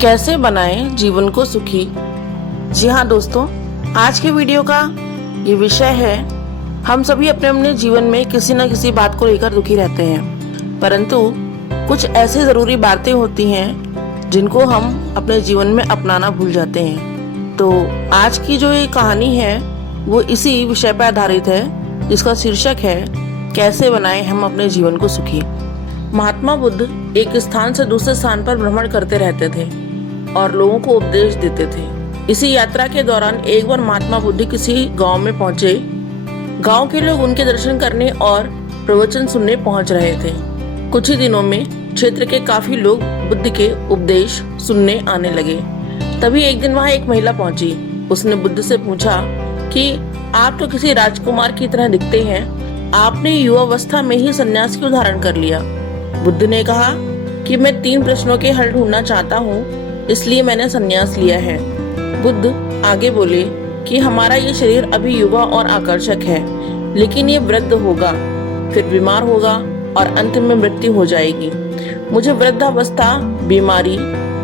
कैसे बनाएं जीवन को सुखी। जी हाँ दोस्तों, आज के वीडियो का ये विषय है, हम सभी अपने अपने जीवन में किसी न किसी बात को लेकर दुखी रहते हैं, परंतु कुछ ऐसी ज़रूरी बातें होती हैं जिनको हम अपने जीवन में अपनाना भूल जाते हैं। तो आज की जो ये कहानी है वो इसी विषय पर आधारित है, जिसका शीर्षक है कैसे बनाएं हम अपने जीवन को सुखी। महात्मा बुद्ध एक स्थान से दूसरे स्थान पर भ्रमण करते रहते थे और लोगों को उपदेश देते थे। इसी यात्रा के दौरान एक बार महात्मा बुद्ध किसी गांव में पहुंचे। गांव के लोग उनके दर्शन करने और प्रवचन सुनने पहुंच रहे थे। कुछ ही दिनों में क्षेत्र के काफी लोग बुद्ध के उपदेश सुनने आने लगे। तभी एक दिन वहां एक महिला पहुंची। उसने बुद्ध से पूछा कि आप तो किसी राजकुमार की तरह दिखते हैं, आपने युवावस्था में ही सन्यास क्यों धारण कर लिया। बुद्ध ने कहा कि मैं 3 प्रश्नों के हल ढूंढना चाहता हूँ, इसलिए मैंने सन्यास लिया है। बुद्ध आगे बोले कि हमारा ये शरीर अभी युवा और आकर्षक है, लेकिन ये वृद्ध होगा, फिर बीमार होगा और अंत में मृत्यु हो जाएगी। मुझे वृद्धावस्था, बीमारी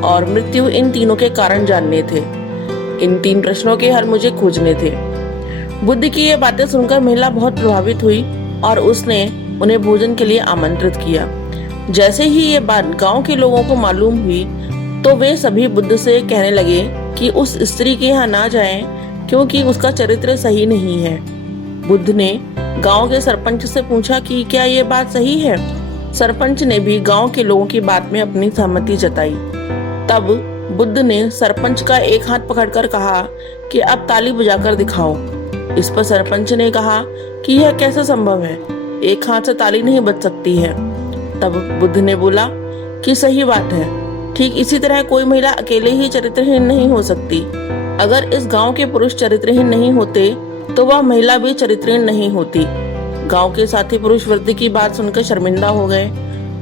और मृत्यु इन तीनों के कारण जानने थे। इन 3 प्रश्नों के हल मुझे खोजने थे। बुद्ध की ये बातें सुनकर महिला बहुत प्रभावित हुई और उसने उन्हें भोजन के लिए आमंत्रित किया। जैसे ही ये बात गांव के लोगों को मालूम हुई तो वे सभी बुद्ध से कहने लगे कि उस स्त्री के यहाँ ना जाएं, क्योंकि उसका चरित्र सही नहीं है। बुद्ध ने गांव के सरपंच से पूछा कि क्या ये बात सही है। सरपंच ने भी गांव के लोगों की बात में अपनी सहमति जताई। तब बुद्ध ने सरपंच का एक हाथ पकड़कर कहा कि अब ताली बजाकर दिखाओ। इस पर सरपंच ने कहा कि यह कैसे संभव है, एक हाथ से ताली नहीं बज सकती है। तब बुद्ध ने बोला कि सही बात है, ठीक इसी तरह कोई महिला अकेले ही चरित्रहीन नहीं हो सकती। अगर इस गांव के पुरुष चरित्रहीन नहीं होते तो वह महिला भी चरित्रहीन नहीं होती। गांव के साथी पुरुष वृद्धि की बात सुनकर शर्मिंदा हो गए।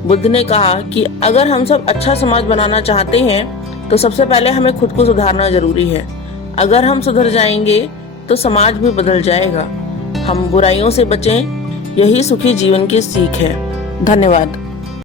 बुद्ध ने कहा कि अगर हम सब अच्छा समाज बनाना चाहते हैं तो सबसे पहले हमें खुद को सुधारना जरूरी है। अगर हम सुधर जाएंगे तो समाज भी बदल जाएगा। हम बुराइयों से बचें, यही सुखी जीवन की सीख है। धन्यवाद।